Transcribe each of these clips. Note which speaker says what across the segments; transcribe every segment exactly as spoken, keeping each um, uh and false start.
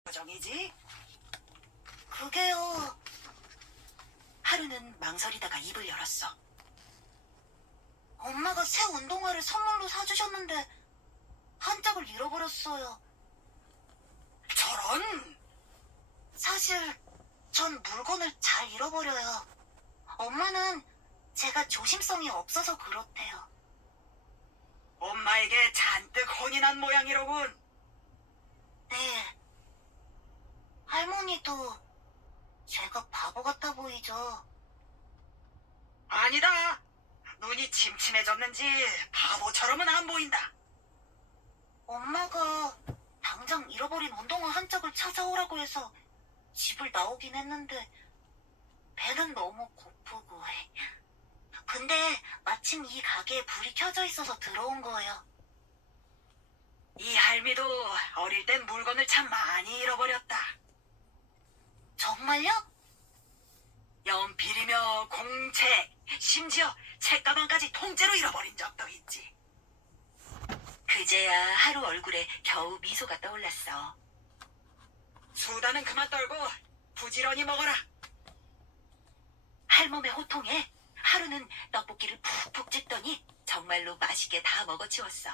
Speaker 1: 정이지?
Speaker 2: 그게요.
Speaker 1: 하루는 망설이다가 입을 열었어.
Speaker 2: 엄마가 새 운동화를 선물로 사주셨는데 한 짝을 잃어버렸어요.
Speaker 1: 저런!
Speaker 2: 사실 전 물건을 잘 잃어버려요. 엄마는 제가 조심성이 없어서 그렇대요.
Speaker 1: 엄마에게 잔뜩 혼이 난 모양이로군.
Speaker 2: 네. 할머니도 제가 바보 같아 보이죠?
Speaker 1: 아니다. 눈이 침침해졌는지 바보처럼은 안 보인다.
Speaker 2: 엄마가 당장 잃어버린 운동화 한 짝을 찾아오라고 해서 집을 나오긴 했는데 배는 너무 고프고. 근데 마침 이 가게에 불이 켜져 있어서 들어온 거예요.
Speaker 1: 이 할미도 어릴 땐 물건을 참 많이 잃어버렸다.
Speaker 2: 정말요?
Speaker 1: 연필이며 공책, 심지어 책가방까지 통째로 잃어버린 적도 있지. 그제야 하루 얼굴에 겨우 미소가 떠올랐어. 수다는 그만 떨고 부지런히 먹어라. 할멈의 호통에 하루는 떡볶이를 푹푹 찢더니 정말로 맛있게 다 먹어치웠어.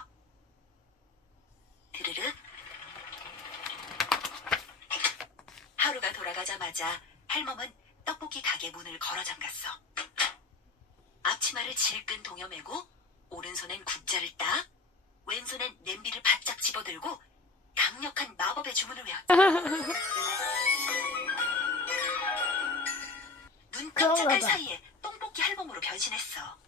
Speaker 1: 드르륵. 하루가 돌아가자마자 할멈은 떡볶이 가게 문을 걸어 잠갔어. 앞치마를 질끈 동여매고 오른손엔 국자를 따 왼손엔 냄비를 바짝 집어들고 강력한 마법의 주문을 외웠다. 눈 깜짝할 사이에 떡볶이 할멈으로 변신했어.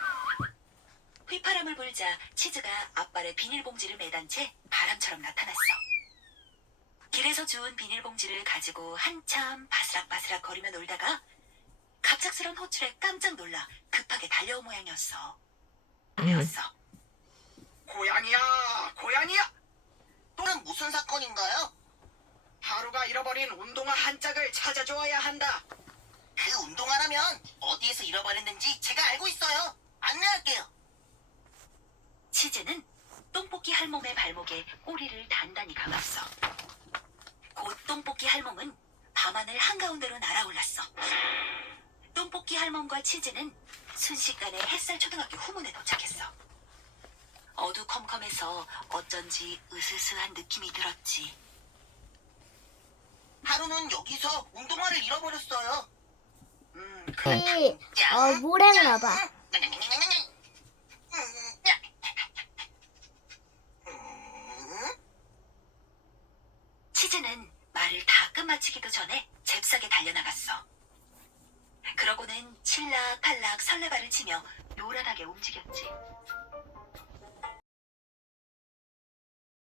Speaker 1: 휘파람을 불자 치즈가 앞발에 비닐봉지를 매단 채 바람처럼 나타났어. 길에서 주운 비닐봉지를 가지고 한참 바스락바스락 거리며 놀다가 갑작스런 호출에 깜짝 놀라 급하게 달려온 모양이었어. 배웠어. 고양이야, 고양이야!
Speaker 2: 또는 무슨 사건인가요?
Speaker 1: 하루가 잃어버린 운동화 한 짝을 찾아줘야 한다.
Speaker 2: 그 운동화라면 어디에서 잃어버렸는지 제가 알고 있어요. 안내할게요.
Speaker 1: 치즈는 똥볶이 할멈의 발목에 꼬리를 단단히 감았어. 곧 똥볶이 할멈은 밤하늘 한가운데로 날아올랐어. 똥볶이 할멈과 치즈는 순식간에 햇살 초등학교 후문에 도착했어. 어두컴컴해서 어쩐지 으스스한 느낌이 들었지.
Speaker 2: 하루는 여기서 운동화를 잃어버렸어요.
Speaker 1: 음,
Speaker 3: 이, 어, 물했나봐.
Speaker 1: 치즈는 말을 다 끝마치기도 전에 잽싸게 달려나갔어. 그러고는 칠락팔락 설레발을 치며 요란하게 움직였지.